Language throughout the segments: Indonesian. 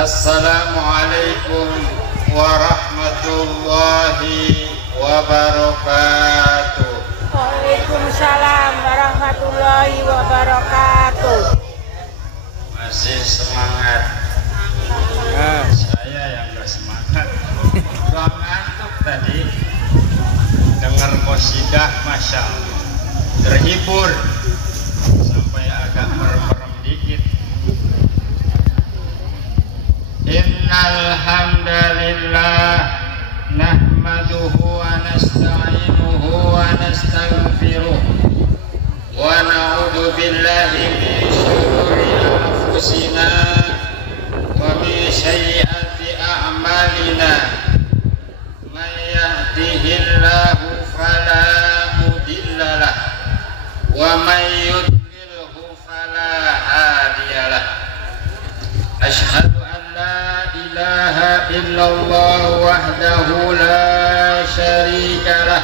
Assalamualaikum warahmatullahi wabarakatuh. Waalaikumsalam warahmatullahi wabarakatuh. Masih semangat? Saya yang gak semangat. Gak ngantuk tadi. Dengar qasidah, masya Allah, terhibur sampai agak merem-merem dikit. Innal hamdalillah nahmaduhu wa nasta'inuhu wa nastaghfiruh wa na'udzu billahi min shururi anfusina wa min sayyiati a'malina. Man yahdihillahu fala mudilla lahu wa man yudlilhu fala hadiyalah. Asyhadu لا إله إلا الله وحده لا شريك له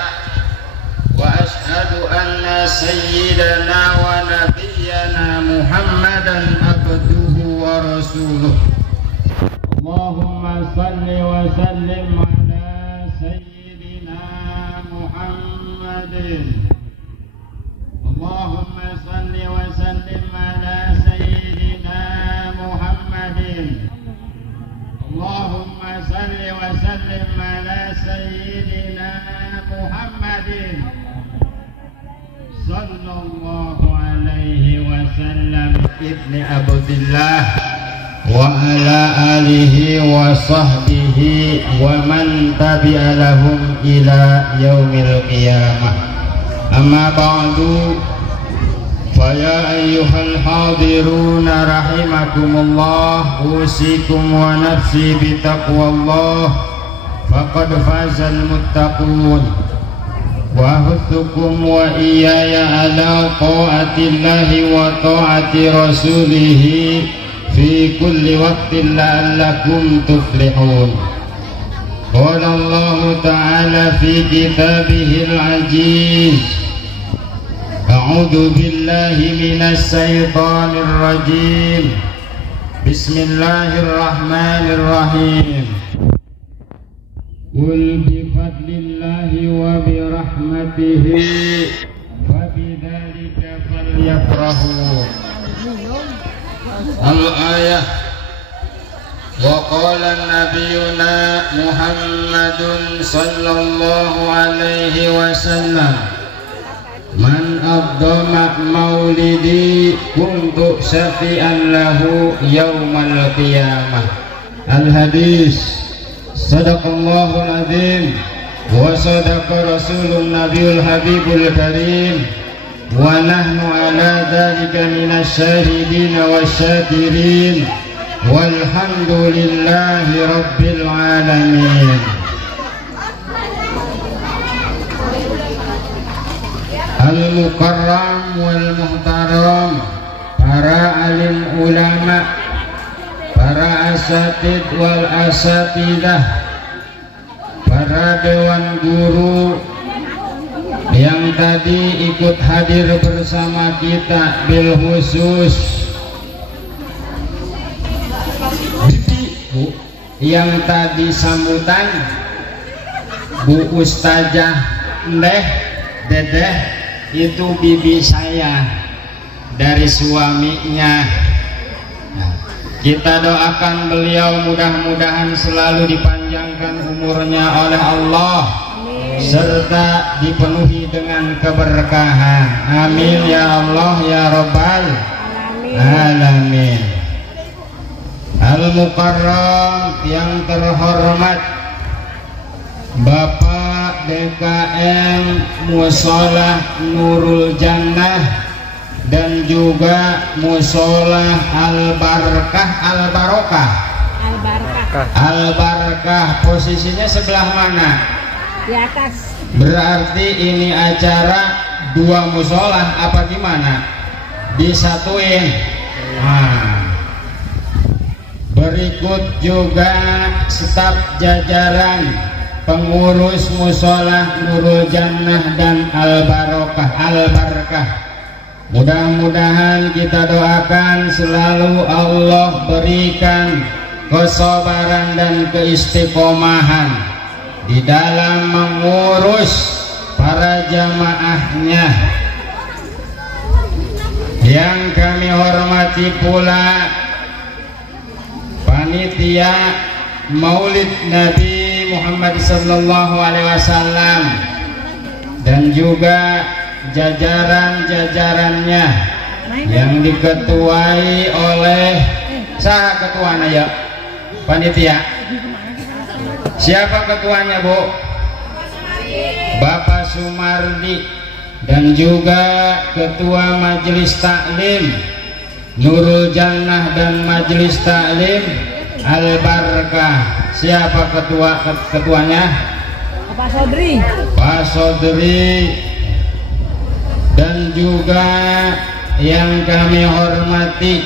وأشهد أن سيدنا ونبينا محمدا عبده ورسوله. اللهم صل وسلم على سيدنا محمد. اللهم صل وسلم على سيدنا محمد. اللهم صل وسلم على سيدنا محمد صلى الله عليه وسلم ابن عبد الله وعلى آله وصحبه ومن تبع لهم إلى يوم القيامة. أما بعد فيا أيها الحاضرون رحمكم الله أوصيكم ونفسي بتقوى الله فقد فاز المتقون وأحثكم وإياي على طاعة الله وطاعة رسوله في كل وقت لعلكم تفلحون. قال الله تعالى في كتابه العزيز: أعوذ بالله من الشيطان الرجيم. بسم الله الرحمن الرحيم. قل بفضل الله وبرحمته فبذلك فليفرحوا. الآية. وقال نبينا محمد صلى الله عليه وسلم: Man aqdama maulidi kuntu syafi'an lahu yaumal qiyamah. Al-hadis. Sadaqallahul azim wa sadaqa rasulun nabiyul habibul karim wa nahnu ala dhalika minasy syahidin wasyakirin walhamdulillahi rabbil alamin. Al-Mukarram wal Muhtaram, para alim ulama, para asatid wal asatidah, para dewan guru yang tadi ikut hadir bersama kita, bil khusus Bu yang tadi sambutan Bu Ustazah Dedeh, itu bibi saya dari suaminya. Kita doakan beliau mudah-mudahan selalu dipanjangkan umurnya oleh Allah serta dipenuhi dengan keberkahan. Amin ya Allah ya Rabbal alamin. Al-Mukarram yang terhormat Bapak DKM Musolah Nurul Jannah dan juga Musolah Al-Barakah. Al-Barakah posisinya sebelah mana? Di atas. Berarti ini acara dua musolah apa gimana? Disatuin. Berikut juga staf jajaran pengurus musolah Nurul Jannah dan Al-Barakah. Mudah-mudahan kita doakan selalu Allah berikan kesabaran dan keistiqomahan di dalam mengurus para jamaahnya. Yang kami hormati pula panitia Maulid Nabi Muhammad sallallahu alaihi wasallam dan juga jajaran-jajarannya yang diketuai oleh saha ketuanya ya panitia. Siapa ketuanya Bu? Bapak Sumardi. Dan juga ketua majelis taklim Nurul Jannah dan majelis taklim Al Barkah. Siapa ketuanya? Pak Sodri. Pak Sodri. Dan juga yang kami hormati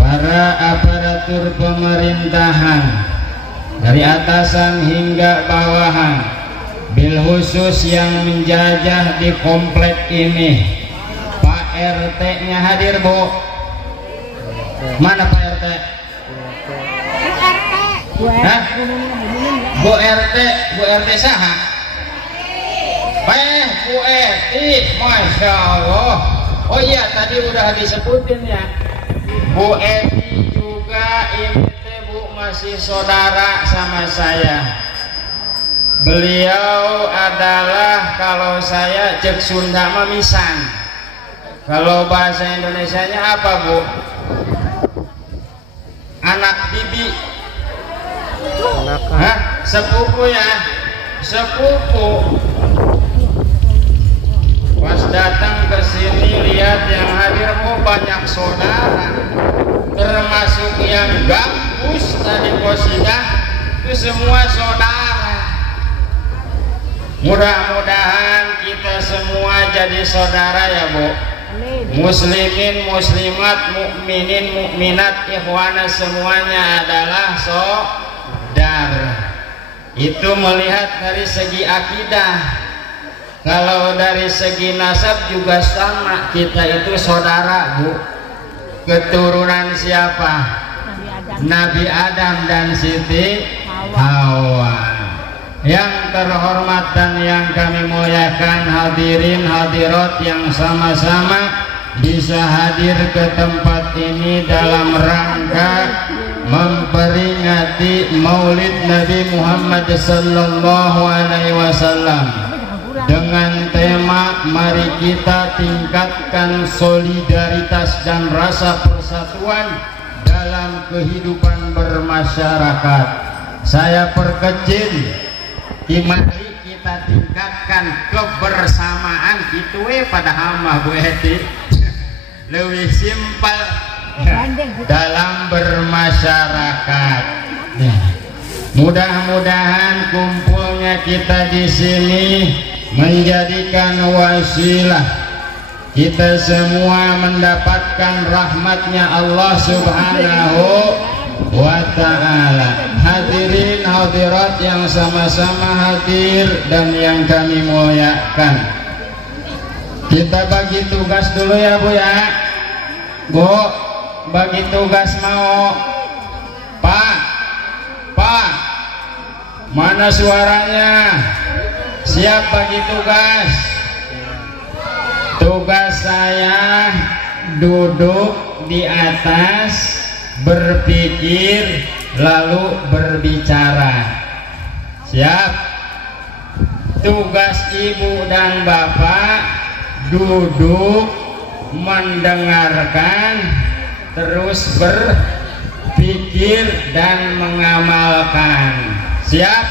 para aparatur pemerintahan dari atasan hingga bawahan, bil khusus yang menjajah di komplek ini. Pak RT nya hadir Bu? Mana Pak RT? Hah? Bu RT, Bu RT saha? Bu Eti, Masya Allah. Oh iya tadi udah disebutin ya, Bu Eti juga ini Bu masih saudara sama saya. Beliau adalah kalau saya cek Sunda mamisan. Kalau bahasa Indonesianya apa Bu? Anak bibi. Hah? Sepupu ya? Sepupu. Pas datang ke sini lihat yang hadir banyak saudara, termasuk yang gabus tadi Qosidah itu semua saudara. Mudah-mudahan kita semua jadi saudara ya Bu. Muslimin, muslimat, mukminin, mukminat, ikhwana semuanya adalah saudara. Itu melihat dari segi akidah. Kalau dari segi nasab juga sama, kita itu saudara Bu. Keturunan siapa? Nabi Adam dan Siti Hawa. Yang terhormat dan yang kami muliakan hadirin hadirat yang sama-sama bisa hadir ke tempat ini dalam rangka memperingati Maulid Nabi Muhammad sallallahu alaihi wasallam dengan tema mari kita tingkatkan solidaritas dan rasa persatuan dalam kehidupan bermasyarakat. Saya perkecil, mari kita tingkatkan kebersamaan itu pada hama Bu Eti lebih simpel dalam bermasyarakat. Mudah-mudahan kumpulnya kita di sini menjadikan wasilah kita semua mendapatkan rahmatnya Allah Subhanahu wa ta'ala. Hadirin hadirat yang sama-sama hadir dan yang kami muliakan, kita bagi tugas dulu ya Bu ya. Bu, bagi tugas mau. Pak, mana suaranya? Siap bagi tugas? Tugas saya duduk di atas, berpikir lalu berbicara. Siap? Tugas ibu dan bapak duduk mendengarkan, terus berpikir dan mengamalkan. Siap?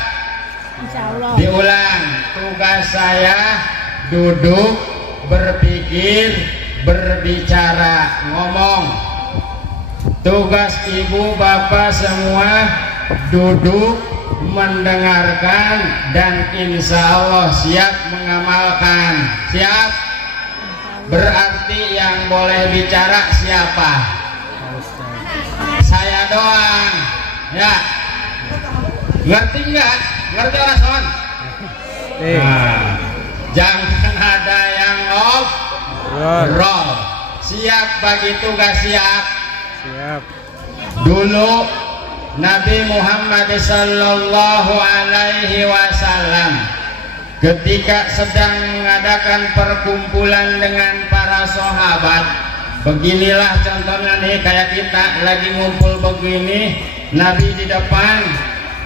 Insyaallah. Diulang. Tugas saya duduk, berpikir, berbicara, ngomong. Tugas ibu bapak semua duduk mendengarkan dan insya Allah siap mengamalkan. Siap? Berarti yang boleh bicara siapa? Saya doang ya. Ngerti nggak? Ngerti orang son? Nah, jangan ada yang off roll. Siap bagi tugas? Siap. Siap. Dulu Nabi Muhammad sallallahu alaihi wasallam ketika sedang mengadakan perkumpulan dengan para sahabat. Beginilah contohnya nih, kayak kita lagi ngumpul begini, Nabi di depan,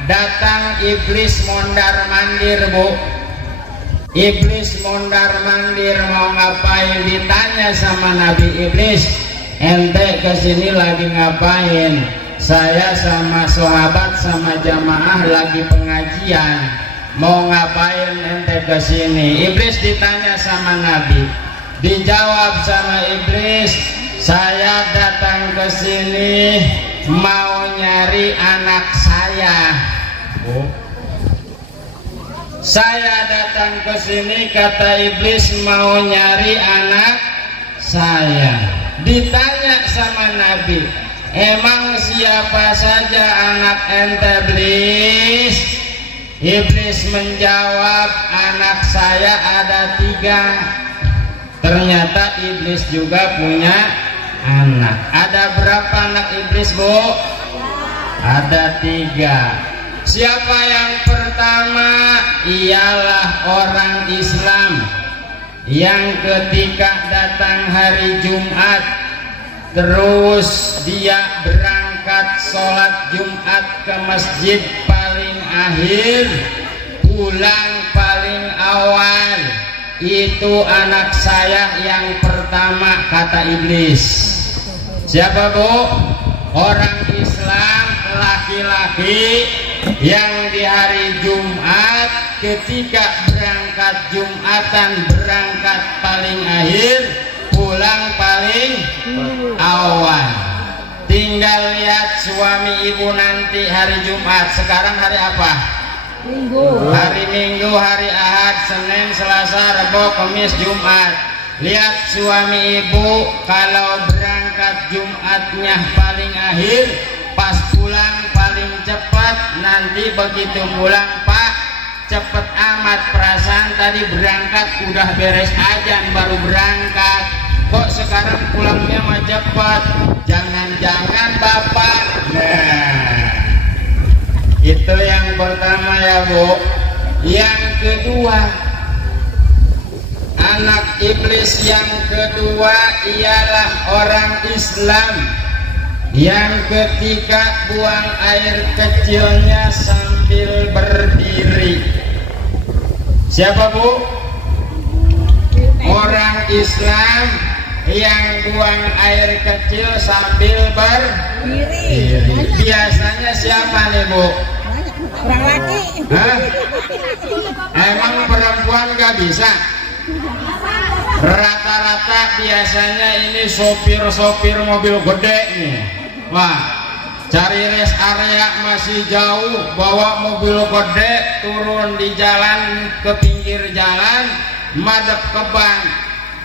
datang iblis mondar mandir, Bu. Iblis mondar mandir mau ngapain, ditanya sama Nabi, iblis, ente kesini lagi ngapain? Saya sama sahabat sama jamaah lagi pengajian, mau ngapain ente kesini? Iblis ditanya sama Nabi, dijawab sama iblis, saya datang ke sini mau nyari anak saya. Saya datang ke sini, kata iblis, mau nyari anak saya. Ditanya sama Nabi, emang siapa saja anak ente, iblis? Iblis menjawab, anak saya ada 3. Ternyata iblis juga punya anak. Ada berapa anak iblis, Bu? Ada 3. Siapa yang pertama? Ialah orang Islam yang ketika datang hari Jumat, terus dia berangkat sholat Jumat ke masjid paling akhir, pulang paling awal. Itu anak saya yang pertama, kata iblis. Siapa, Bu? Orang Islam laki-laki yang di hari Jumat ketika berangkat Jumatan, berangkat paling akhir, pulang paling awal. Tinggal lihat suami ibu nanti hari Jumat. Sekarang hari apa? Minggu. Hari Minggu, hari Ahad, Senin, Selasa, Rabu, Kamis, Jumat. Lihat suami ibu kalau berangkat Jumatnya paling akhir, pas pulang paling cepat. Nanti begitu pulang, Pak, cepet amat, perasaan tadi berangkat udah beres ajan baru berangkat, kok sekarang pulangnya mah cepat. Jangan-jangan Bapak. Nah, itu yang pertama ya, Bu. Yang kedua, anak iblis yang kedua ialah orang Islam yang ketika buang air kecilnya sambil berdiri. Siapa, Bu? Orang Islam yang buang air kecil sambil berdiri. Biasanya siapa nih, Bu? Orang laki. Hah? Emang perempuan gak bisa? Rata-rata biasanya ini sopir-sopir mobil gede nih. Wah, cari rest area masih jauh, bawa mobil gede, turun di jalan, ke pinggir jalan, madep ke ban,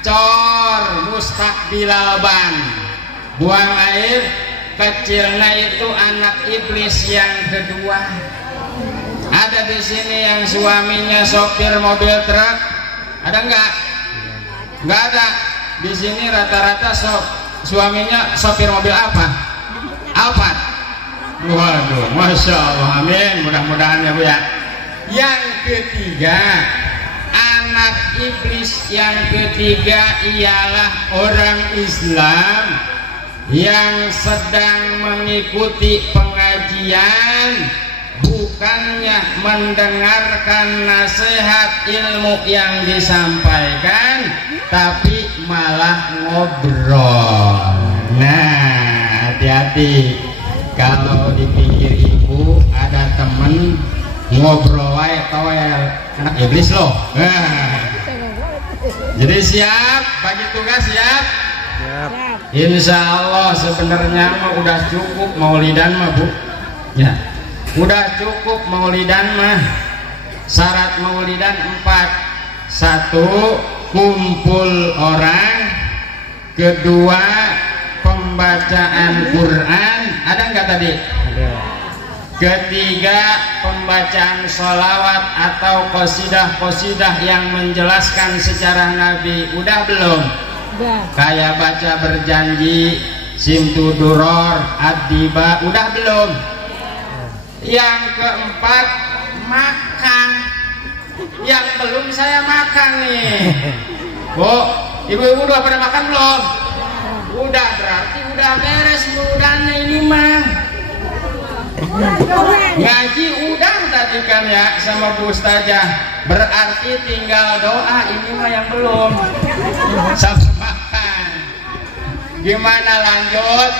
cor mustaqbilal ban, buang air kecilnya. Itu anak iblis yang kedua. Ada di sini yang suaminya sopir mobil truk, ada nggak? Nggak ada. Di sini rata-rata suaminya sopir mobil apa? Alphard. Waduh, masya Allah, amin. Mudah-mudahan ya, Bu ya. Yang ketiga, anak iblis yang ketiga ialah orang Islam yang sedang mengikuti pengajian, bukannya mendengarkan nasihat ilmu yang disampaikan, tapi malah ngobrol. Nah, hati-hati kalau di pinggir ibu ada temen ngobrol wae tawel, anak iblis loh. Nah, jadi siap bagi tugas, siap? Insya Allah sebenarnya mah udah cukup maulidan mah, Bu. Ya, udah cukup maulidan mah. Syarat maulidan 4. 1, kumpul orang. Kedua, pembacaan Quran. Ada nggak tadi? Ada. Ketiga, pembacaan sholawat atau qasidah-qasidah yang menjelaskan sejarah Nabi. Udah belum? Udah. Kayak baca berjanji, simtu duror, ad-diba. Udah belum? Yang keempat, makan. Yang belum saya makan nih. Bu, ibu-ibu udah pada makan belum? Udah, berarti udah beres bulannya ini mah. Ngaji udah tadi kan ya sama Bu Ustazah. Berarti tinggal doa, ini mah yang belum. Sama makan. Gimana lanjut?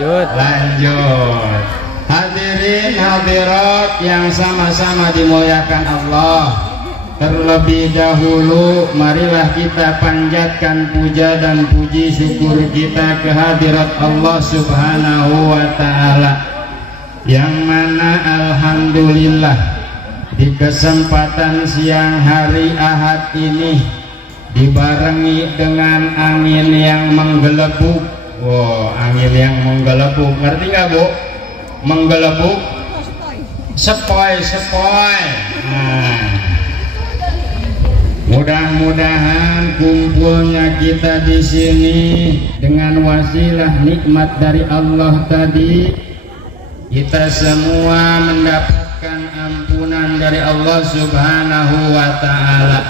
Lanjut. Hadirin hadirat yang sama-sama dimuliakan Allah. Terlebih dahulu marilah kita panjatkan puja dan puji syukur kita kehadirat Allah Subhanahu wa ta'ala, yang mana alhamdulillah di kesempatan siang hari Ahad ini dibarengi dengan angin yang menggelebuk. Wow, angin yang menggelebuk, ngerti nggak Bu? Menggelebuk, sepoi. Nah, mudah-mudahan kumpulnya kita di sini dengan wasilah nikmat dari Allah tadi, kita semua mendapatkan ampunan dari Allah Subhanahu wa ta'ala.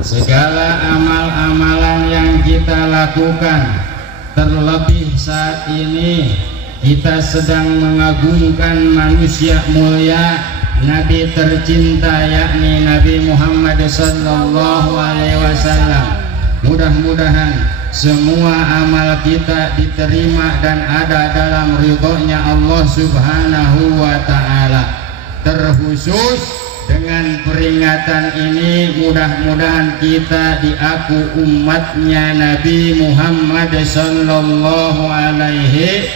Segala amal-amalan yang kita lakukan, terlebih saat ini kita sedang mengagungkan manusia mulia, Nabi tercinta yakni Nabi Muhammad sallallahu alaihi wasallam. Mudah-mudahan semua amal kita diterima dan ada dalam ridhonya Allah Subhanahu wa ta'ala. Terkhusus dengan peringatan ini, mudah-mudahan kita diaku umatnya Nabi Muhammad sallallahu alaihi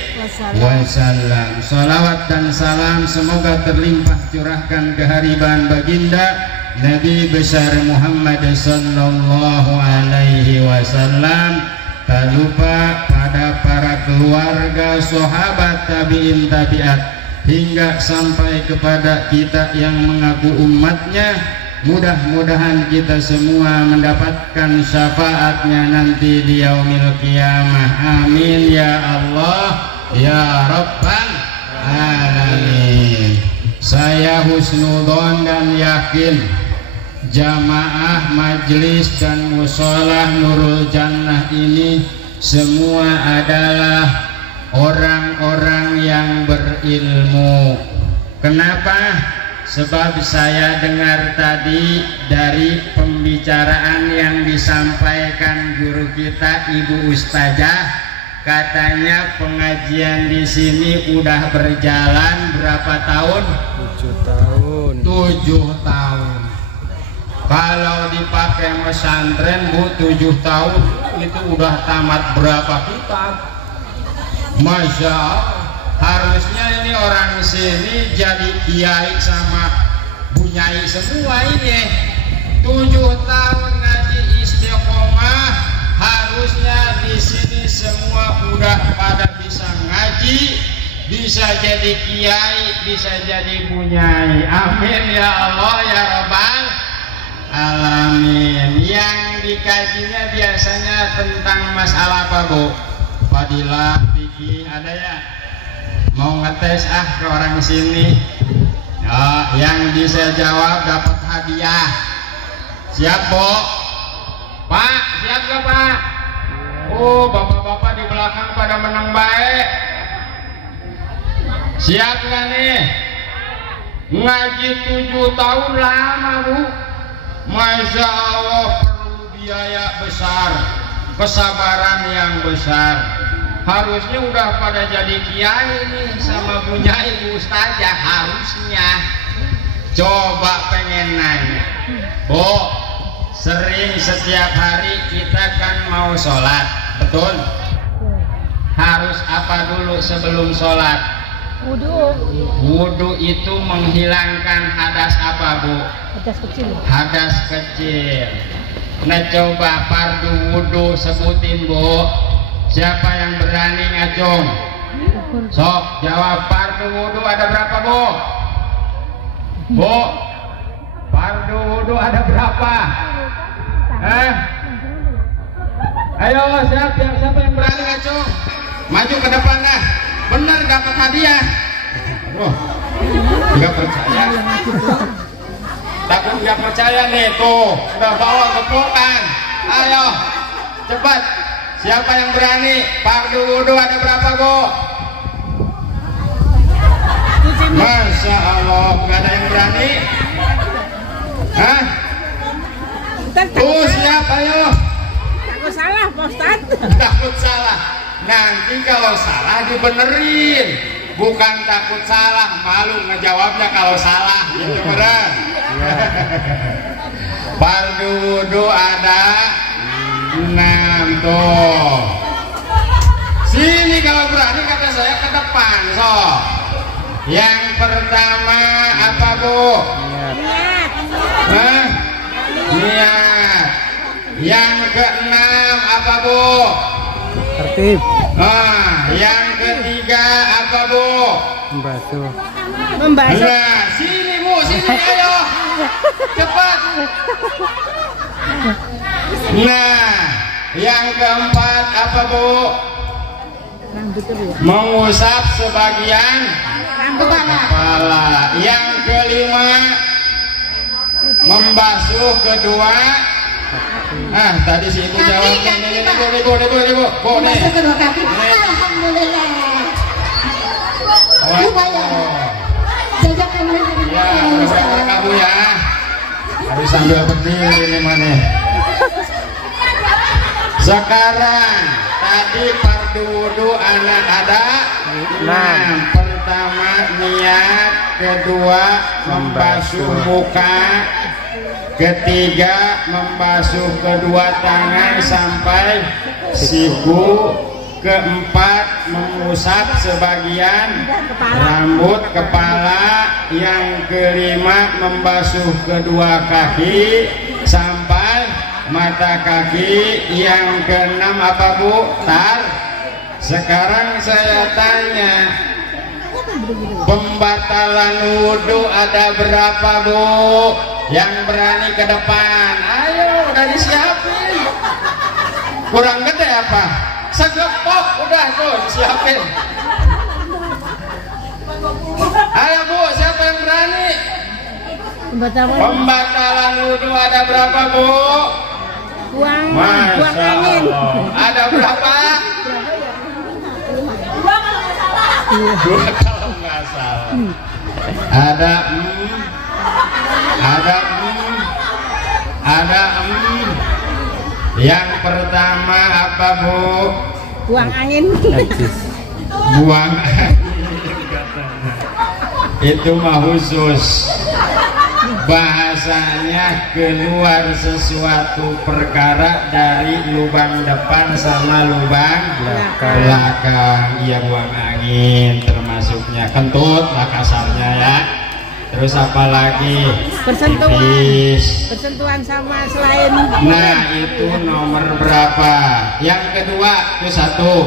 wasallam. Salawat dan salam semoga terlimpah curahkan kehariban baginda Nabi besar Muhammad sallallahu alaihi wasallam. Tak lupa pada para keluarga, sahabat, tabi'in, tabi'at, hingga sampai kepada kita yang mengaku umatnya. Mudah-mudahan kita semua mendapatkan syafaatnya nanti di yaumil qiyamah. Amin ya Allah ya Rabbal Alamin. Saya husnudon dan yakin jamaah majlis dan musholah Nurul Jannah ini semua adalah orang-orang yang berilmu. Kenapa? Sebab saya dengar tadi dari pembicaraan yang disampaikan guru kita Ibu Ustazah, katanya pengajian di sini udah berjalan berapa tahun? 7 tahun. Kalau dipakai pesantren Bu, 7 tahun itu udah tamat berapa kitab? Masya Allah. Harusnya ini orang sini jadi kiai sama bunyai semua ini. 7 tahun ngaji istiqomah, harusnya di sini semua udah pada bisa ngaji, bisa jadi kiai, bisa jadi bunyai. Amin ya Allah ya Rabbal Alamin. Yang dikajinya biasanya tentang masalah apa Bu? Fadilah, fikih, ada ya? Mau ngetes ke orang sini? Ya, yang bisa jawab dapat hadiah. Siap Bu? Pak, siap gak Pak? Oh, bapak-bapak di belakang pada menang baik. Siap gak nih? Ngaji 7 tahun lama Bu. Masya Allah, perlu biaya besar, kesabaran yang besar. Harusnya udah pada jadi kiai nih sama punya Ibu Ustazah, harusnya. Coba pengen nanya Bu, sering setiap hari kita kan mau sholat, betul? Harus apa dulu sebelum sholat? Wudu itu menghilangkan hadas apa Bu? Hadas kecil. Nah coba fardu wudu sebutin Bu. Siapa yang berani ngacung? Sok jawab, fardu wudu ada berapa Bu? Bu, fardu wudu ada berapa? Ayo siapa yang berani ngacung? Maju ke depan dah. Bener dapat hadiah. Nggak percaya? Takut nggak percaya nih, tuh udah bawa gepukan. Ayo cepat, siapa yang berani? Fardu wudhu ada berapa, Bu? Masya Allah, nggak ada yang berani? Hah? Tuh siapa, ayo? Takut salah, Pak Ustaz. Takut salah. Nanti kalau salah dibenerin. Bukan takut salah, malu ngejawabnya kalau salah. Gitu bener. Fardu wudhu ada 6 tuh. Sini kalau berani kata saya ke depan, so. Yang pertama apa, Bu? Niat. Hah? Niat. Yang keenam apa, Bu? Tertib. Yang ketiga apa, Bu? Membasuh. Membasuh. Nah, sini, Bu, sini, ayo. Cepat. Nah, yang keempat apa, Bu? Mengusap sebagian kepala. Yang kelima membasuh kedua. Tadi si ibu jawab ini, Bu, Masuk kedua kaki. Alhamdulillah. Jajak kamu ya, bersama kamu ya. Harus sambil berdiri ini mana. Sekarang tadi fardu wudhu anak ada 6. Pertama niat, kedua membasuh muka, ketiga membasuh kedua tangan sampai siku, keempat mengusap sebagian rambut kepala, yang kelima membasuh kedua kaki sampai mata kaki, yang keenam apa, Bu? Sekarang saya tanya, pembatalan wudhu ada berapa, Bu? Yang berani ke depan, ayo, udah disiapin. Kurang gede apa? Segepok udah tuh disiapin. Ayo, Bu, siapa yang berani? Pembatalan wudhu ada berapa, Bu? Buang Masya angin. Allah. Ada berapa? 2 kalau nggak salah. Ada Yang pertama apa, Bu? Buang angin. Buang angin. Itu mah khusus. Bahasanya keluar sesuatu perkara dari lubang depan sama lubang belakang. Iya, buang angin termasuknya. Kentut lah kasarnya ya. Terus apa lagi? Bersentuhan sama selain. Nah, itu nomor berapa? Yang kedua itu 1.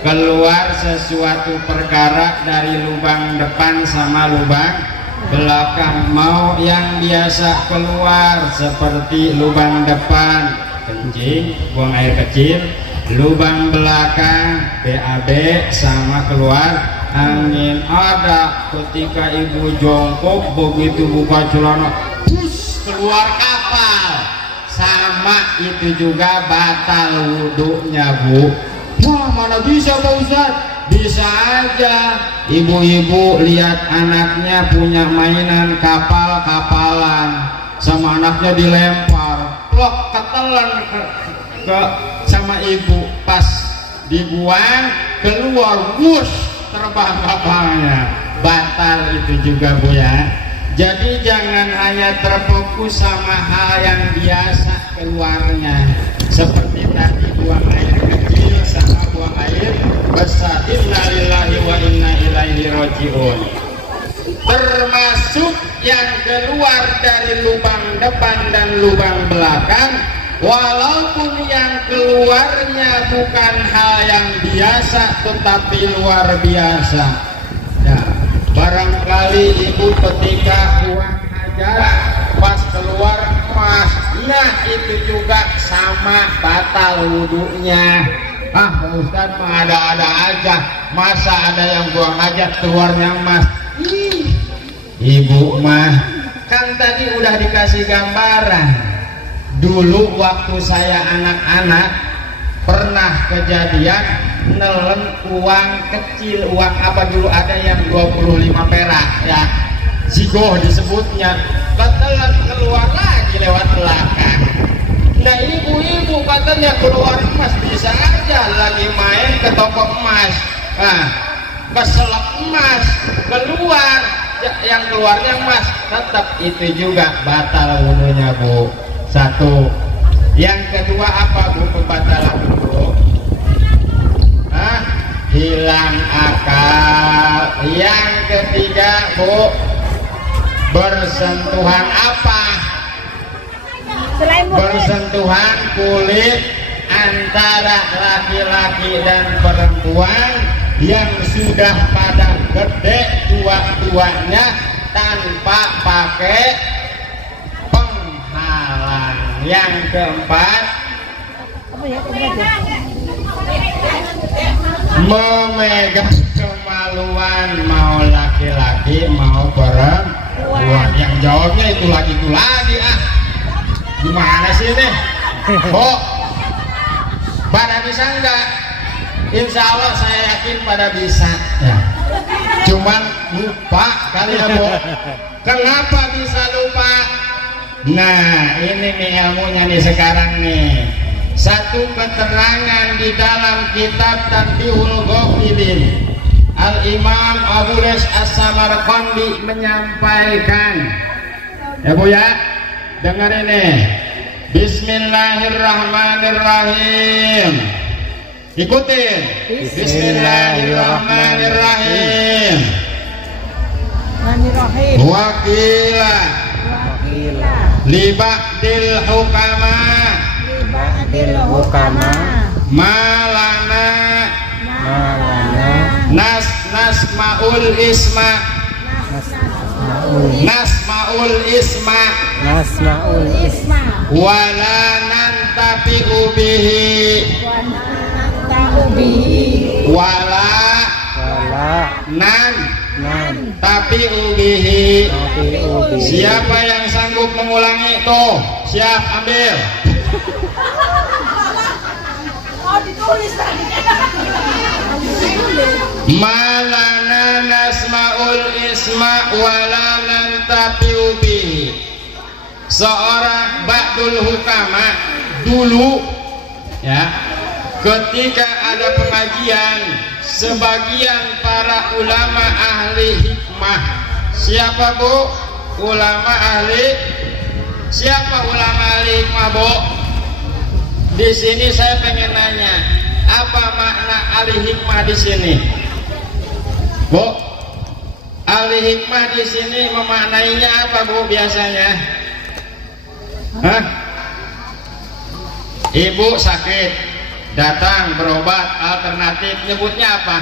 Keluar sesuatu perkara dari lubang depan sama lubang belakang. Mau yang biasa keluar seperti lubang depan kencing, buang air kecil, lubang belakang BAB sama keluar angin. Ada ketika ibu jongkok begitu buka celana keluar kapal, sama itu juga batal wudhunya, Bu. Wah, mana bisa, Pak Ustaz? Bisa aja ibu-ibu lihat anaknya punya mainan kapal-kapalan, sama anaknya dilempar, loh ketelan ke sama ibu, pas dibuang keluar, wush, terbang kapalnya. Batal itu juga, Bu ya. Jadi jangan hanya terfokus sama hal yang biasa keluarnya, seperti tadi buang air kecil sama buang air besar. Innalillahi wa inna ilaihi rajiun. Termasuk yang keluar dari lubang depan dan lubang belakang, walaupun yang keluarnya bukan hal yang biasa tetapi luar biasa. Nah, barangkali ibu ketika buang hajat pas keluar emas, nah itu juga sama batal wudhunya. Pak Ustadz mah ada-ada aja, masa ada yang buang hajat keluarnya emas? Ih, Ibu mah kan tadi udah dikasih gambaran. Dulu waktu saya anak-anak pernah kejadian nelen uang kecil, uang apa dulu ada yang 25 perak ya, zigoh disebutnya, ketelan keluar lagi lewat belakang. Nah ibu-ibu katanya keluar emas, bisa aja lagi main ke toko emas, nah keselak emas keluar, yang keluarnya emas, tetap itu juga batal wudunya Bu. Satu. Yang kedua apa Bu pembatalan wudu? Hilang akal. Yang ketiga Bu, bersentuhan apa? Bersentuhan kulit antara laki-laki dan perempuan yang sudah pada gede tua-tuanya tanpa pakai penghalang. Yang keempat, memegang kemaluan mau laki-laki mau perempuan. Yang jawabnya itu lagi gimana sih nih? Oh, pada bisa enggak? Insya Allah saya yakin pada bisa ya. Cuman lupa kali ya Bu. Kenapa bisa lupa? Nah ini nih ilmunya nih sekarang nih. Satu keterangan di dalam kitab Tanbihul Ghafilin, Al-Imam Abu Res As-Samarqandi menyampaikan, ya Bu ya, dengar ini. Bismillahirrahmanirrahim. Ikutin. Bismillahirrahmanirrahim. Wakila liba'dil hukama malana nasmaul isma wala nantafi'u bihi wala nan tapi ubihi. Siapa yang sanggup mengulangi tuh? Siap, ambil. Malana nasmaul isma walanan tapi ubihi. Seorang ba'dul hukama dulu ya, ketika ada pengajian, sebagian para ulama ahli hikmah. Siapa Bu? Ulama ahli. Siapa ulama ahli hikmah Bu? Di sini saya pengen nanya, apa makna ahli hikmah di sini? Bu, ahli hikmah di sini memaknainya apa Bu biasanya? Hah? Ibu sakit, datang berobat alternatif, nyebutnya apa?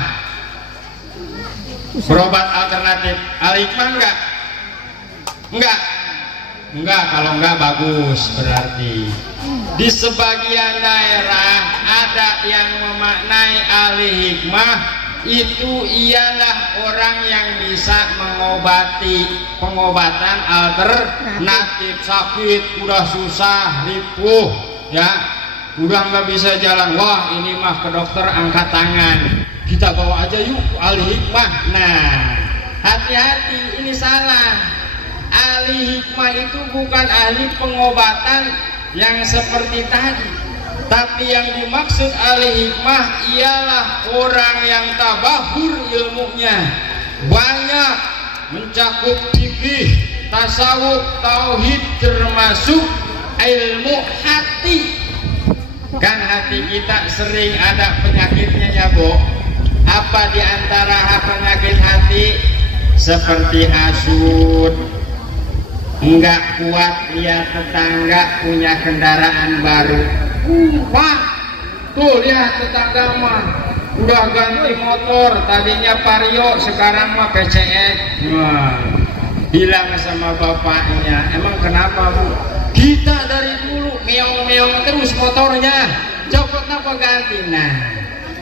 Berobat alternatif. Al-hikmah enggak? Enggak, kalau enggak bagus berarti. Di sebagian daerah ada yang memaknai ahli hikmah itu ialah orang yang bisa mengobati, pengobatan alternatif. Sakit udah susah, ripuh ya, udah nggak bisa jalan, wah ini mah ke dokter angkat tangan, kita bawa aja yuk ahli hikmah. Nah hati-hati, ini salah. Ahli hikmah itu bukan ahli pengobatan yang seperti tadi, tapi yang dimaksud ahli hikmah ialah orang yang tabahur ilmunya, banyak, mencakup fikih, tasawuf, tauhid, termasuk ilmu hati. Kan hati kita sering ada penyakitnya ya Bu. Apa diantara penyakit hati? Seperti hasud, enggak kuat lihat tetangga punya kendaraan baru. Pak, tuh lihat tetangga mah udah ganti motor, tadinya Vario sekarang mah PCX. Wah, bilang sama bapaknya, emang kenapa Bu? Kita dari dulu meong-meong terus motornya, copot apa ganti. Nah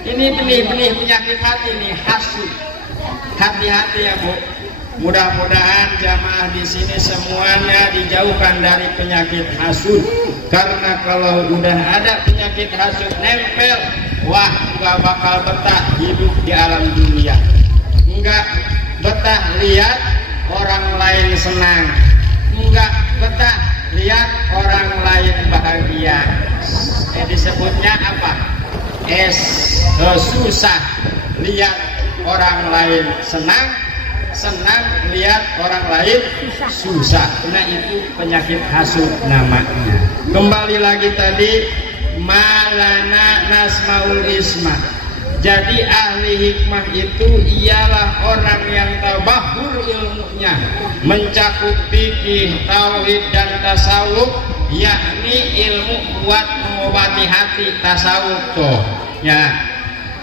ini benih-benih penyakit hati nih, hasud. Hati-hati ya Bu. Mudah-mudahan jamaah di sini semuanya dijauhkan dari penyakit hasud. Karena kalau udah ada penyakit hasud nempel, wah nggak bakal betah hidup di alam dunia. Nggak betah lihat orang lain senang, nggak betah lihat orang lain bahagia. Disebutnya apa? Susah lihat orang lain senang, senang lihat orang lain susah. Nah itu penyakit hasud namanya. Kembali lagi tadi, malana nasmaul isma. Jadi ahli hikmah itu ialah orang yang tabahur ilmunya, mencakup fikih, tauhid dan tasawuf, yakni ilmu buat mengobati hati, tasawuf tuh ya.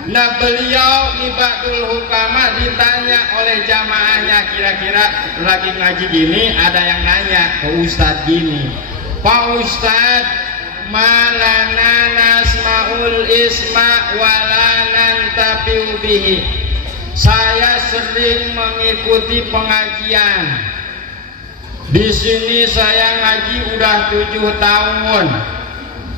Nah beliau Ibadul Hukama ditanya oleh jamaahnya, kira-kira lagi ngaji gini ada yang nanya ke Ustadz gini, Pak Ustadz, malana nasmaul isma walanan tabiu bihi. Saya sering mengikuti pengajian. Di sini saya ngaji udah 7 tahun.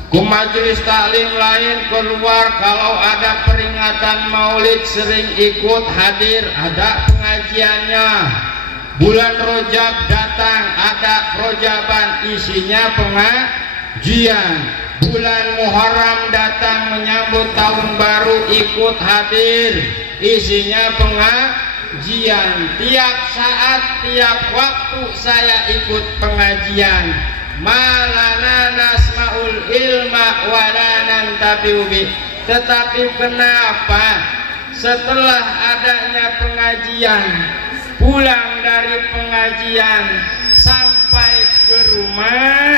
Ke majelis taklim lain keluar, kalau ada peringatan maulid sering ikut hadir, ada pengajiannya. Bulan Rojab datang, ada rojaban, isinya pengajian. Bulan Muharram datang menyambut tahun baru, ikut hadir, isinya pengajian. Tiap saat, tiap waktu saya ikut pengajian. Malana nasmaul ilma walanan tabiubi. Tetapi kenapa setelah adanya pengajian, pulang dari pengajian sampai ke rumah,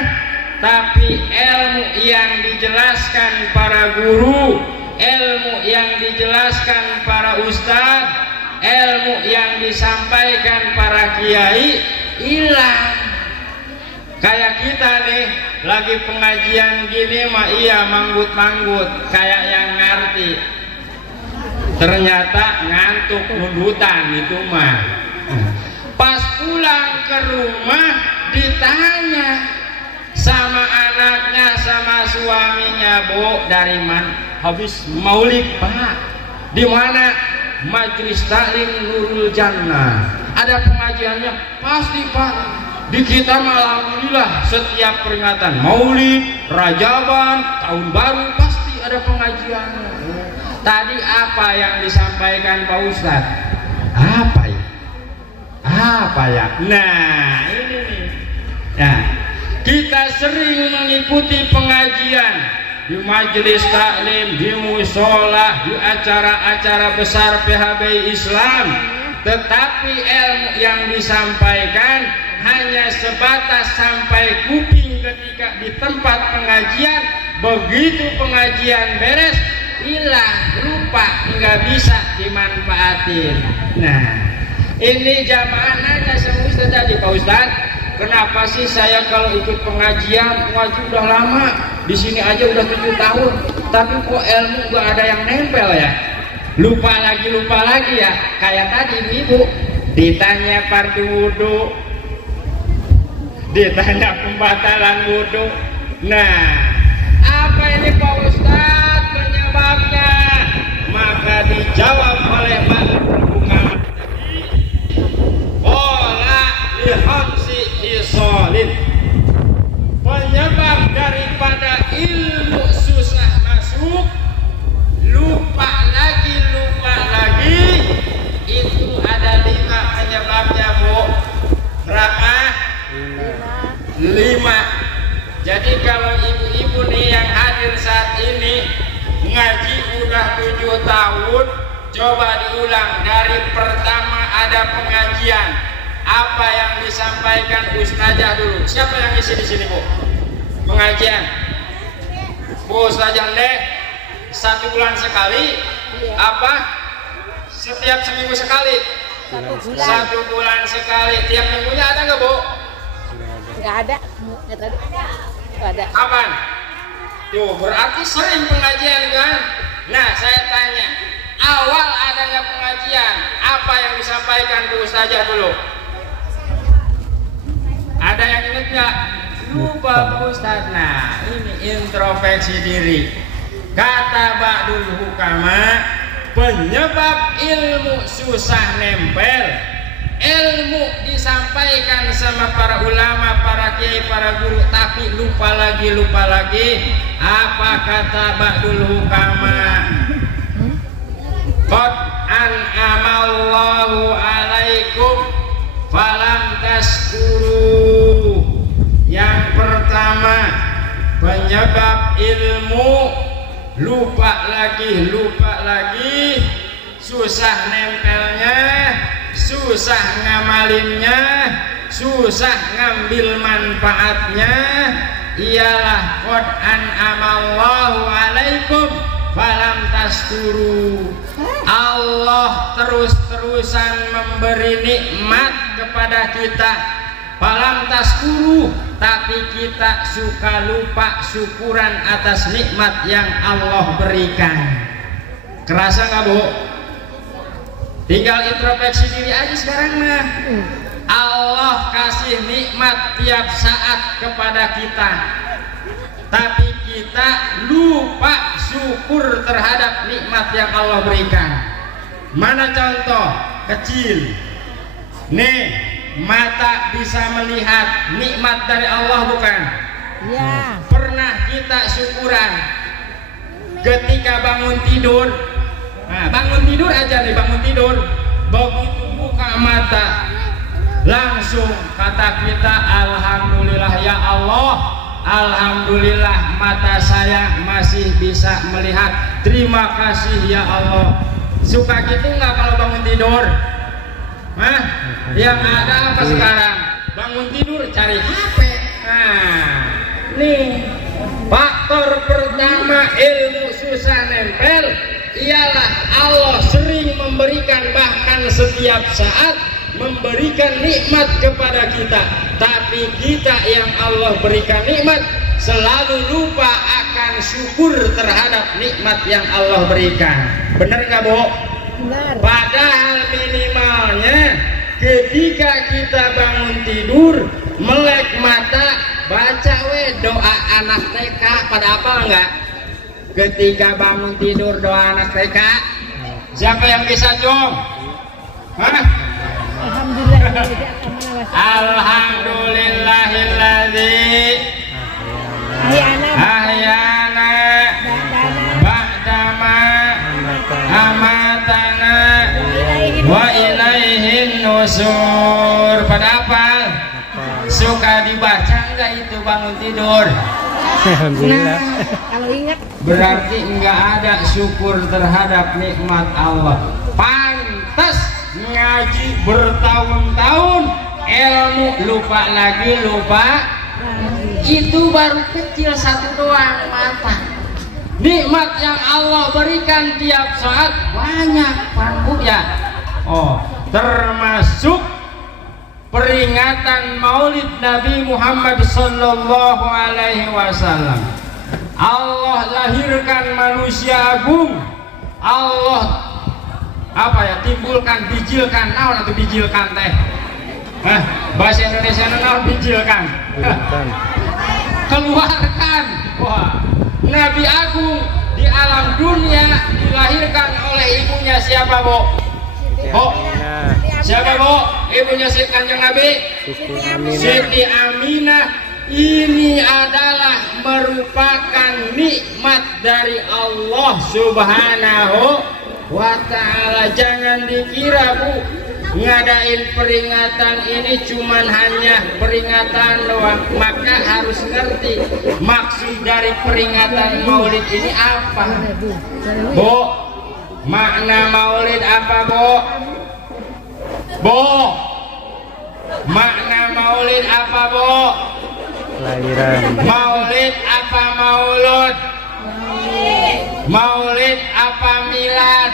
tapi ilmu yang dijelaskan para guru, ilmu yang dijelaskan para ustadz, ilmu yang disampaikan para kiai hilang. Kayak kita nih lagi pengajian gini mah iya manggut-manggut kayak yang ngerti, ternyata ngantuk nundutan itu mah. Pas pulang ke rumah ditanya sama anaknya sama suaminya, Bu dari mana? Habis maulid Pak. Di mana? Majelis Taklim Nurul Jannah. Ada pengajiannya? Pasti Pak. Di kita alhamdulillah setiap peringatan maulid, rajaban, tahun baru pasti ada pengajiannya. Tadi apa yang disampaikan Pak Ustadz? Apa ya? Apa ya? Nah ini nih. Nah, kita sering mengikuti pengajian di majelis taklim, di musola, di acara-acara besar PHBI Islam, tetapi ilmu yang disampaikan hanya sebatas sampai kuping ketika di tempat pengajian. Begitu pengajian beres, hilang, lupa, nggak bisa dimanfaatin. Nah, ini jamaah nanya sama Ustadz tadi, Pak Ustadz, kenapa sih saya kalau ikut pengajian, ngaji udah lama, di sini aja udah 7 tahun, tapi kok ilmu nggak ada yang nempel ya? Lupa lagi ya. Kayak tadi Ibu ditanya fardu wudu, ditanya pembatalan wudu. Nah, apa ini Pak Ustadz penyebabnya? Maka dijawab oleh Pak Hukama tadi, Qala lihamsi hisolin. Penyebab daripada ilmu susah masuk, lupa lagi, itu ada 5 penyebabnya, Bu. Berapa? 5. Jadi kalau ibu-ibu nih yang hadir saat ini ngaji udah 7 tahun, coba diulang dari pertama ada pengajian. Apa yang disampaikan Ustazah dulu? Siapa yang isi di sini, Bu? Pengajian. Bu Ustazah Dek, 1 bulan sekali? Apa? Setiap seminggu sekali? 1 bulan sekali. Tiap minggunya ada nggak, Bu? Nggak ada. Nggak ada. Kapan? Tuh berarti sering pengajian kan? Nah saya tanya, awal adanya pengajian. Apa yang disampaikan Bu Ustazah dulu? Ada yang ingat nggak? Lupa Bu Ustaz. Nah, ini introspeksi diri. Kata Ba'dul Hukama, penyebab ilmu susah nempel. Ilmu disampaikan sama para ulama, para kiai, para guru, tapi lupa lagi. Apa kata Ba'dul Hukama? Qad an'amallahu alaikum falam tashkuru. Yang pertama, penyebab ilmu lupa lagi, susah nempelnya, susah ngamalinnya, susah ngambil manfaatnya, ialah qad an'amallahu alaikum falam tashkuru. Allah terus-terusan memberi nikmat kepada kita, falam tashkuru, tapi kita suka lupa syukuran atas nikmat yang Allah berikan. Kerasa nggak Bu? Tinggal introspeksi diri aja sekarang mah. Allah kasih nikmat tiap saat kepada kita, tapi kita lupa syukur terhadap nikmat yang Allah berikan. Mana contoh kecil? Nih, mata bisa melihat, nikmat dari Allah bukan? Iya. Pernah kita syukuran ketika bangun tidur? Nah, bangun tidur aja nih, bangun tidur, begitu buka mata langsung kata kita, alhamdulillah ya Allah, alhamdulillah mata saya masih bisa melihat, terima kasih ya Allah. Suka gitu nggak kalau bangun tidur? Hah? Yang ada apa sekarang? Bangun tidur cari HP. Nah, nih faktor pertama ilmu susah nempel ialah Allah sering memberikan, bahkan setiap saat memberikan nikmat kepada kita, tapi kita yang Allah berikan nikmat selalu lupa akan syukur terhadap nikmat yang Allah berikan. Benar nggak Bu? Benar. Padahal minimalnya ketika kita bangun tidur melek mata baca doa anak TK, pada apa enggak? Ketika bangun tidur doa anak TK, siapa yang bisa Jom? Hah? Alhamdulillahilladzi ahyana ba'dama amatana wa ilaihin nusur. Pada apa? Suka dibaca enggak itu bangun tidur? Alhamdulillah. Kalau ingat Berarti enggak ada syukur terhadap nikmat Allah. Pantas ngaji bertahun-tahun, ilmu lupa lagi. Itu baru kecil satu doang mata. Nikmat yang Allah berikan tiap saat banyak Pak ya. Oh, termasuk peringatan Maulid Nabi Muhammad sallallahu alaihi wasallam. Allah lahirkan manusia agung. Allah timbulkan, bijilkan, naon atau bijilkan teh? Bahasa Indonesia naon bijilkan? Keluarkan. Wah, Nabi agung di alam dunia dilahirkan oleh ibunya siapa, Bu? Siapa, Bu? Ibunya si Kanjeng Nabi? Siti Aminah. Ini adalah merupakan nikmat dari Allah Subhanahu wa ta'ala. Jangan dikira Bu ngadain peringatan ini cuman hanya peringatan doang, maka harus ngerti maksud dari peringatan Maulid ini apa. Bu, makna Maulid apa, Bu? Bu, makna Maulid apa, Bu? Lahiran. Maulid apa maulud? Maulid apa milad?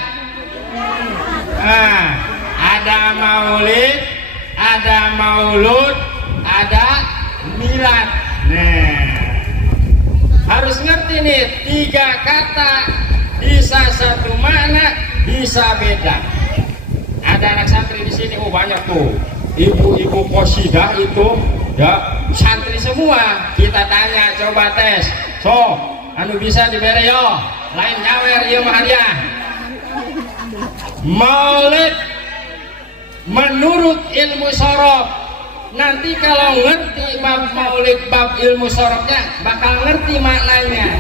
Ada maulid, ada maulud, ada milad. Nah, harus ngerti nih, tiga kata bisa satu makna, bisa beda. ada anak santri di sini, oh banyak tuh. Ibu-ibu qasidah itu ya santri semua. Kita tanya, coba tes. So, anu bisa dibere yo. Lain nyawer ieu mah hadiah. Maulid menurut ilmu sorof, nanti kalau ngerti bab maulid, bab ilmu sorofnya bakal ngerti maknanya.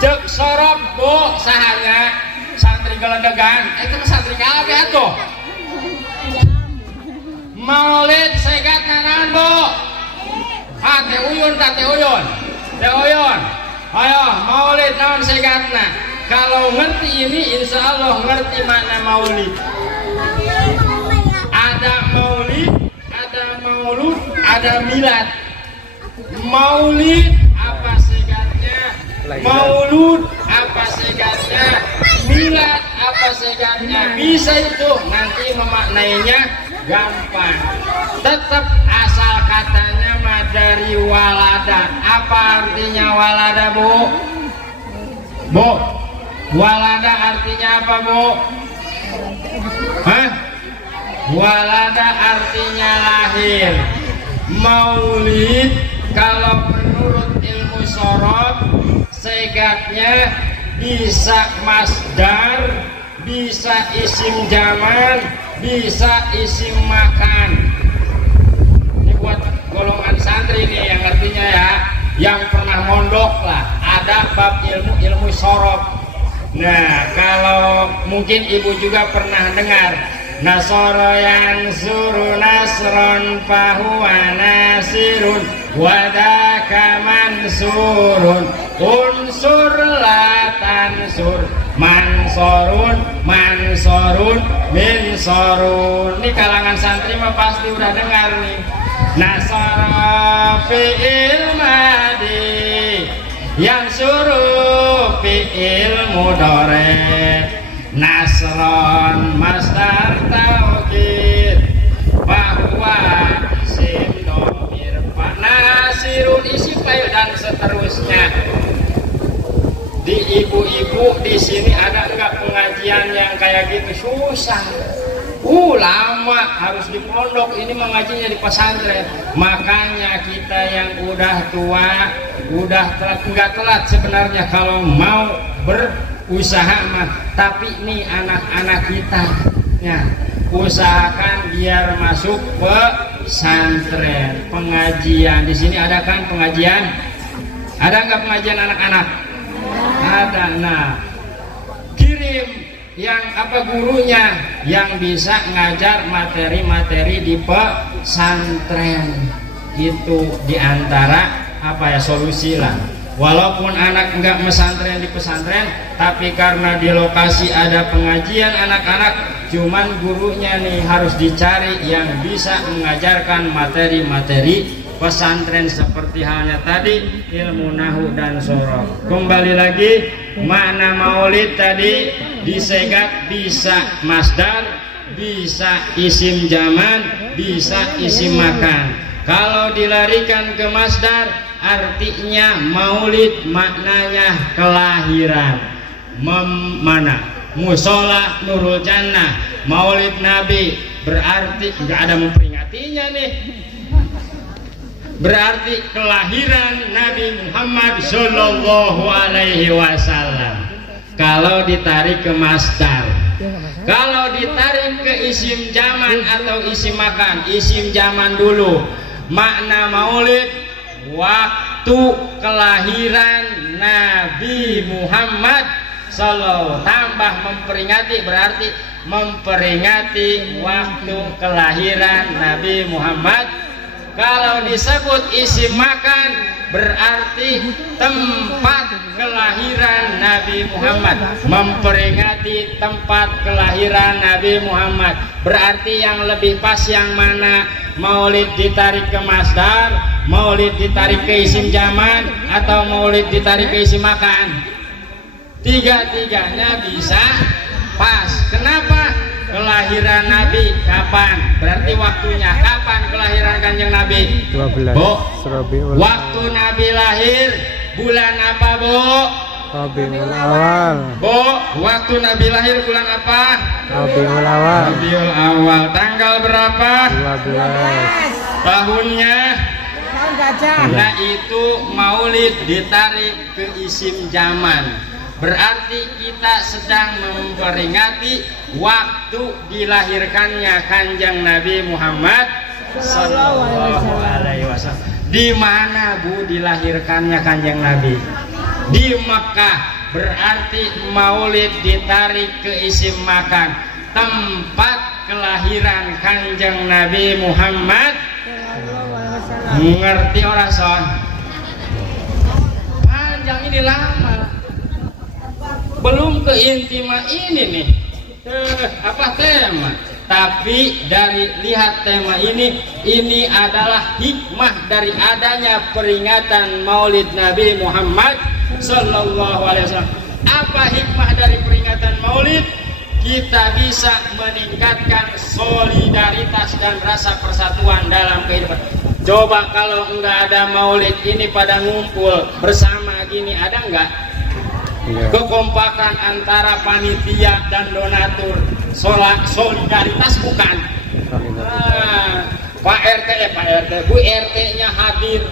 Cek sorof bu sahanya santri geledegan, itu santri kabeh atuh. Maulid segat nanan bu, teh uyun, teh uyun, teh uyun. Ayo maulid naon segatna. Kalau ngerti ini insya Allah ngerti makna maulid. Ada maulid, ada maulud, ada milad. Maulid apa segatnya? Maulud apa segatnya? Milad apa segatnya? Bisa itu, nanti memaknainya gampang. Tetap asal katanya mah dari walada. Apa artinya walada bu? Bu, walada artinya apa bu? Hah? Walada artinya lahir. Maulid kalau menurut ilmu sorof segatnya bisa masdar, bisa isim zaman, bisa isim makan. Ini buat golongan santri nih yang artinya ya, yang pernah mondok lah, ada bab ilmu sorof. Nah, kalau mungkin ibu juga pernah dengar Nasara yang suru nasron fahuwa nasirun wadaka mansurun unsur la tansur mansorun mansorun minsorun. Ini kalangan santri mah pasti udah dengar nih. Nasara fi'il madi yang suruh fi'il mudhari. Nasron masdar taukid bahwa isim domir pak nasirun isim fa'il dan seterusnya. Di ibu-ibu di sini ada enggak pengajian yang kayak gitu? Susah. Lama harus di pondok, ini mengajinya di pesantren. Makanya kita yang udah tua, udah telat, enggak telat sebenarnya kalau mau berusaha mah. Tapi nih anak-anak kita ya, usahakan biar masuk pesantren. Pengajian di sini ada kan pengajian? Ada nggak pengajian anak-anak? Ada. Nah, kirim yang gurunya yang bisa ngajar materi-materi di pesantren. Itu diantara solusi lah. Walaupun anak enggak mesantren di pesantren, tapi karena di lokasi ada pengajian anak-anak, cuman gurunya nih harus dicari yang bisa mengajarkan materi-materi pesantren seperti halnya tadi ilmu nahu dan sorof. Kembali lagi, makna maulid tadi disegat bisa masdar, bisa isim zaman, bisa isim makan. Kalau dilarikan ke masdar, artinya maulid maknanya kelahiran. Musola Nurul Jannah, maulid Nabi, berarti nggak ada memperingatinya nih. Berarti kelahiran Nabi Muhammad Shallallahu Alaihi Wasallam. Kalau ditarik ke masdar, kalau ditarik ke isim zaman atau isim makan, isim zaman dulu. Makna maulid waktu kelahiran Nabi Muhammad Sallallahu, tambah memperingati berarti memperingati waktu kelahiran Nabi Muhammad. Kalau disebut isim makan berarti tempat kelahiran Nabi Muhammad, memperingati tempat kelahiran Nabi Muhammad. Berarti yang lebih pas yang mana? Maulid ditarik ke masdar, maulid ditarik ke isim zaman, atau maulid ditarik ke isim makan? Tiga-tiganya bisa pas. Kenapa? Kelahiran Nabi kapan? Berarti waktunya kapan kelahiran Kanjeng Nabi? 12 Bu, waktu Nabi lahir bulan apa bu? Rabiul Awal. Bu, waktu Nabi lahir bulan apa? Rabiul Awal. Rabiul Awal. Tanggal berapa? 12. Tahunnya? Tahun gajah. Nah itu maulid ditarik ke isim zaman. Berarti kita sedang memperingati waktu dilahirkannya Kanjeng Nabi Muhammad Sallallahu Alaihi Wasallam. Di mana Bu dilahirkannya Kanjeng Nabi? Di Mekah. Berarti maulid ditarik ke isim makan. Tempat kelahiran Kanjeng Nabi Muhammad. Ngerti orang son? Panjang ini lama. Belum ke intima ini nih. Apa tema? Tapi dari lihat tema ini adalah hikmah dari adanya peringatan Maulid Nabi Muhammad Sallallahu Alaihi Wasallam. Apa hikmah dari peringatan Maulid? Kita bisa meningkatkan solidaritas dan rasa persatuan dalam kehidupan. Coba kalau enggak ada maulid ini pada ngumpul bersama gini, ada enggak? Kekompakan antara panitia dan donatur, solidaritas bukan? Pak RT, Bu RT-nya hadir,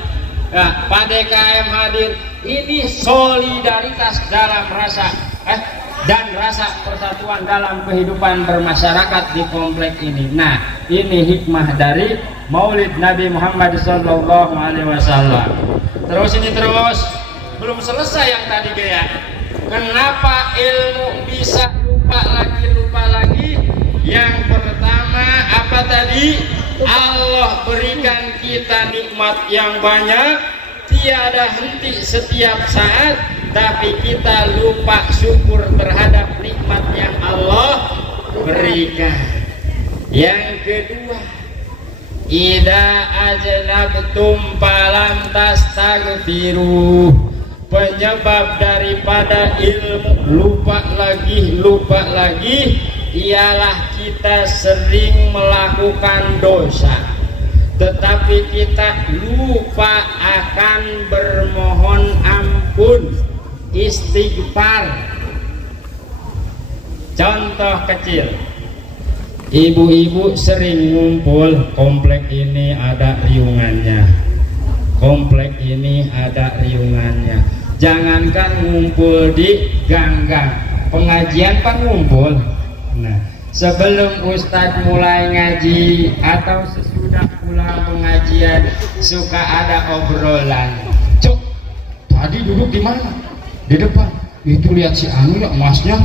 Pak DKM hadir. Ini solidaritas dalam rasa dan rasa persatuan dalam kehidupan bermasyarakat di komplek ini. Nah, ini hikmah dari Maulid Nabi Muhammad Sallallahu Alaihi Wasallam. Terus belum selesai yang tadi ya. Kenapa ilmu bisa lupa lagi? Yang pertama apa tadi? Allah berikan kita nikmat yang banyak, tiada henti setiap saat, tapi kita lupa syukur terhadap nikmat yang Allah berikan. Yang kedua, idza ajnabtum falam tastaghfiru. Penyebab daripada ilmu lupa lagi ialah kita sering melakukan dosa, tetapi kita lupa akan bermohon ampun, istighfar. Contoh kecil, ibu-ibu sering ngumpul, komplek ini ada riungannya, komplek ini ada riungannya. Jangankan ngumpul di gang-gang, pengajian pak ngumpul. Nah, sebelum Ustadz mulai ngaji atau sesudah pulang pengajian suka ada obrolan. Cok, tadi duduk di mana? Di depan. Itu lihat si Anu ya, emasnya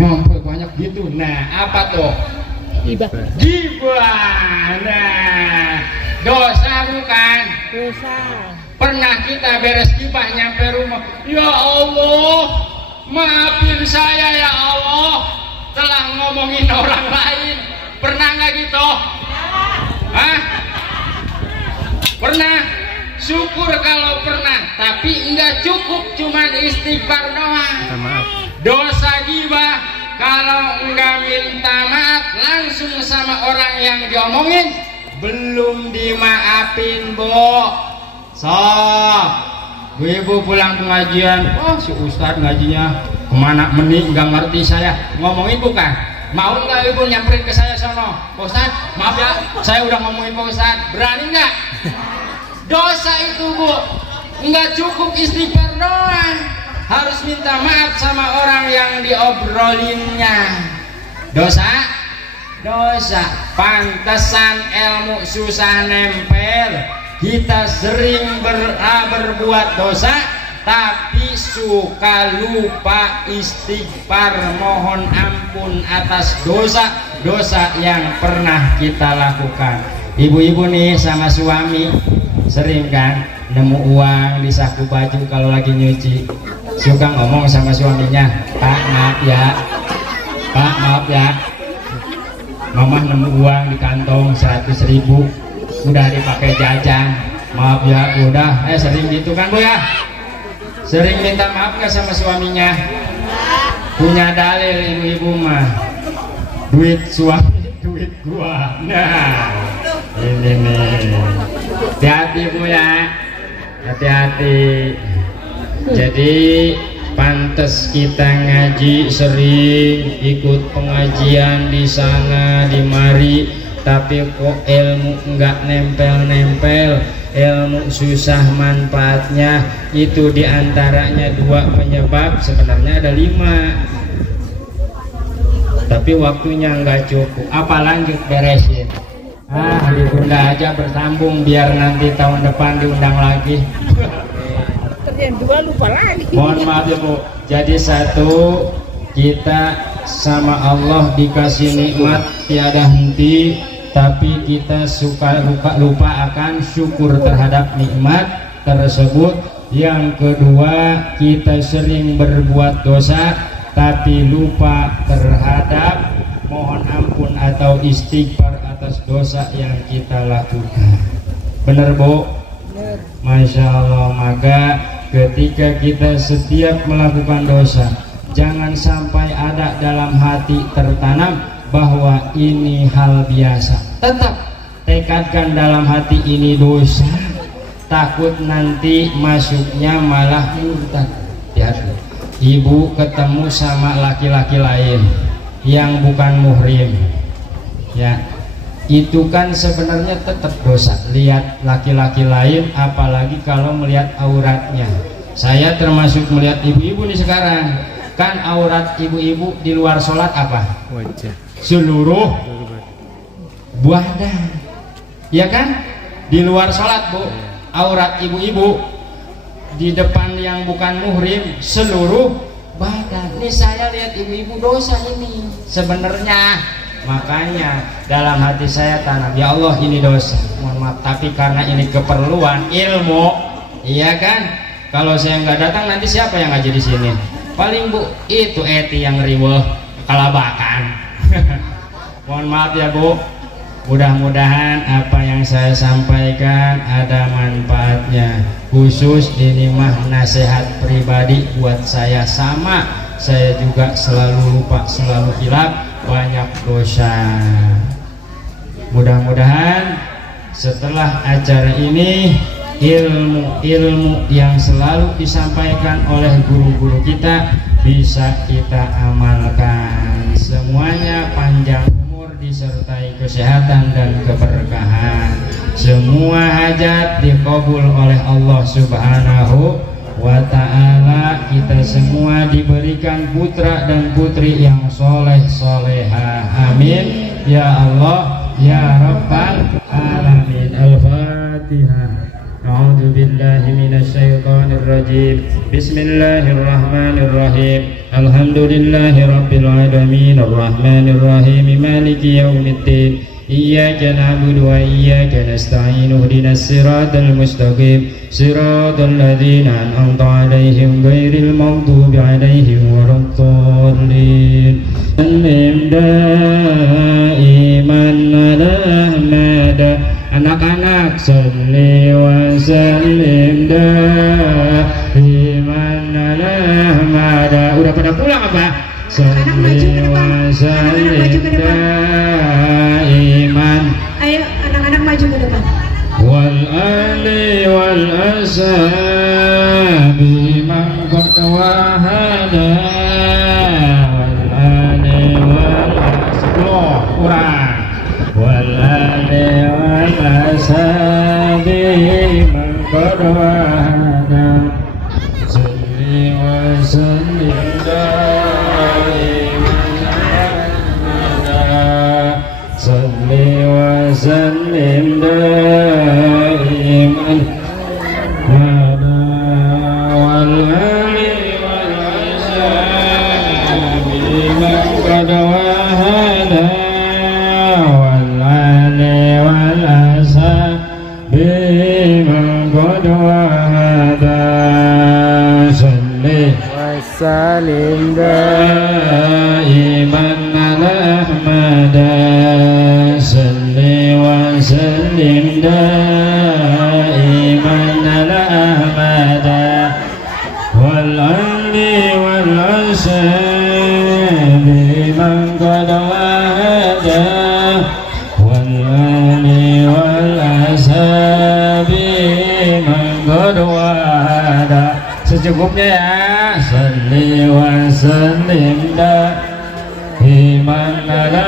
nyampe banyak gitu. Nah, apa tuh? Gibah. Nah, dosa bukan? Dosa. Pernah kita beres gibah nyampe rumah, ya Allah, maafin saya ya Allah, telah ngomongin orang lain. Pernah nggak gitu? Hah? Pernah? Syukur kalau pernah, tapi nggak cukup cuman istighfar doang. Dosa gibah kalau nggak minta maaf langsung sama orang yang diomongin, belum dimaafin, Bu. So, ibu pulang pengajian, oh si Ustadz ngajinya kemana menik, nggak ngerti saya, ngomongin bukan? Mau nggak ibu nyamperin ke saya sono? Ustadz, maaf ya, saya udah ngomongin Pak Ustadz, berani nggak? Dosa itu Bu, nggak cukup istighfar doang, harus minta maaf sama orang yang diobrolinnya. Dosa, pantesan ilmu susah nempel. Kita sering berbuat dosa, tapi suka lupa istighfar, mohon ampun atas dosa yang pernah kita lakukan. Ibu-ibu nih sama suami sering kan nemu uang di saku baju kalau lagi nyuci, suka ngomong sama suaminya, Pak maaf ya, Mama nemu uang di kantong 100.000, udah dipakai jajan, maaf ya, udah. Sering gitu kan Bu ya? Sering minta maaf gak sama suaminya? Punya dalil ibu-ibu mah, duit suami duit gua. Nah, ini nih, hati-hati Bu ya, hati-hati. Jadi pantes kita ngaji sering, ikut pengajian di sana di mari, tapi kok ilmu enggak nempel-nempel, ilmu susah manfaatnya. Itu diantaranya 2 penyebab, sebenarnya ada 5, tapi waktunya enggak cukup. Apa lanjut beresin? Ditunda aja, bersambung biar nanti tahun depan diundang lagi. Terjadi 2 lupa lagi. Mohon maaf ya Bu. Jadi 1, kita sama Allah dikasih nikmat tiada henti, tapi kita suka lupa akan syukur terhadap nikmat tersebut. Yang kedua, kita sering berbuat dosa tapi lupa terhadap mohon ampun atau istighfar atas dosa yang kita lakukan. Benar Bu? Benar. Masya Allah. Maka ketika kita setiap melakukan dosa, jangan sampai ada dalam hati tertanam bahwa ini hal biasa. Tetap tekadkan dalam hati ini dosa, takut nanti masuknya malah murtad. Ya, ibu ketemu sama laki-laki lain yang bukan muhrim, ya itu kan sebenarnya tetap dosa. Lihat laki-laki lain, apalagi kalau melihat auratnya. Saya termasuk melihat ibu-ibu nih sekarang, kan aurat ibu-ibu di luar sholat apa? Wajah. Seluruh badan, ya kan? Di luar sholat Bu, aurat ibu-ibu. Di depan yang bukan muhrim seluruh badan. Ini saya lihat ibu-ibu dosa ini sebenarnya. Makanya dalam hati saya tanam, ya Allah ini dosa, mohon maaf, tapi karena ini keperluan ilmu, iya kan? Kalau saya nggak datang nanti siapa yang ngaji di sini? Paling Bu itu Eti yang riweuh kalabakan. Mohon maaf ya Bu. Mudah-mudahan apa yang saya sampaikan ada manfaatnya. Khusus ini mah nasihat pribadi buat saya, sama saya juga selalu lupa, selalu hilaf, banyak dosa. Mudah-mudahan setelah acara ini ilmu-ilmu yang selalu disampaikan oleh guru-guru kita bisa kita amalkan. Semuanya panjang umur disertai kesehatan dan keberkahan. Semua hajat dikabul oleh Allah Subhanahu wa ta'ala. Kita semua diberikan putra dan putri yang soleh soleha. Amin ya Allah ya Rabbal alamin. Al-Fatihah. A'udzu billahi minasyaitonir rajim. Bismillahirrahmanirrahim. Alhamdulillahi rabbil alamin arrahmanir rahim maliki yaumiddin. Iyyaka na'budu wa iyyaka nasta'in. Ihdinas siratal mustaqim. Siratal ladzina an'amta 'alaihim ghairil maghdubi 'alaihim waladdallin. Sallim daiman ala Ahmad. Anak-anak salli wa sallim daiman ala Ahmad. Udah pada pulang apa? Salli wa sallim daiman. Ayo anak-anak maju ke depan. Wal ali wal ashabi man qad wahada. Wal ali wal ashabi kurang. Wal ali wal ashabi man qad wahada. Salli wa sallim salli wa sallim daiman ala wal ali wal ashabi man qad wahada. Wal ali wal ashabi man qad wahada. Salli wa sallim daiman ala Ahmad. Salli wa sallim daiman ala Ahmad. Wal ali wal ashabi man qad wahada. Wal ali wal ashabi man qad wahada. Secukupnya ya. Salli seninda Himanada.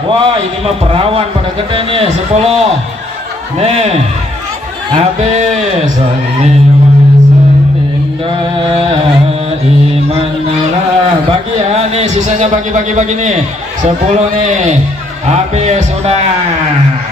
Wah, ini mah perawan pada gede nih, 10. Nih, habis seninda Himanada. Bagi ya nih, sisanya bagi nih. 10 nih, habis sudah.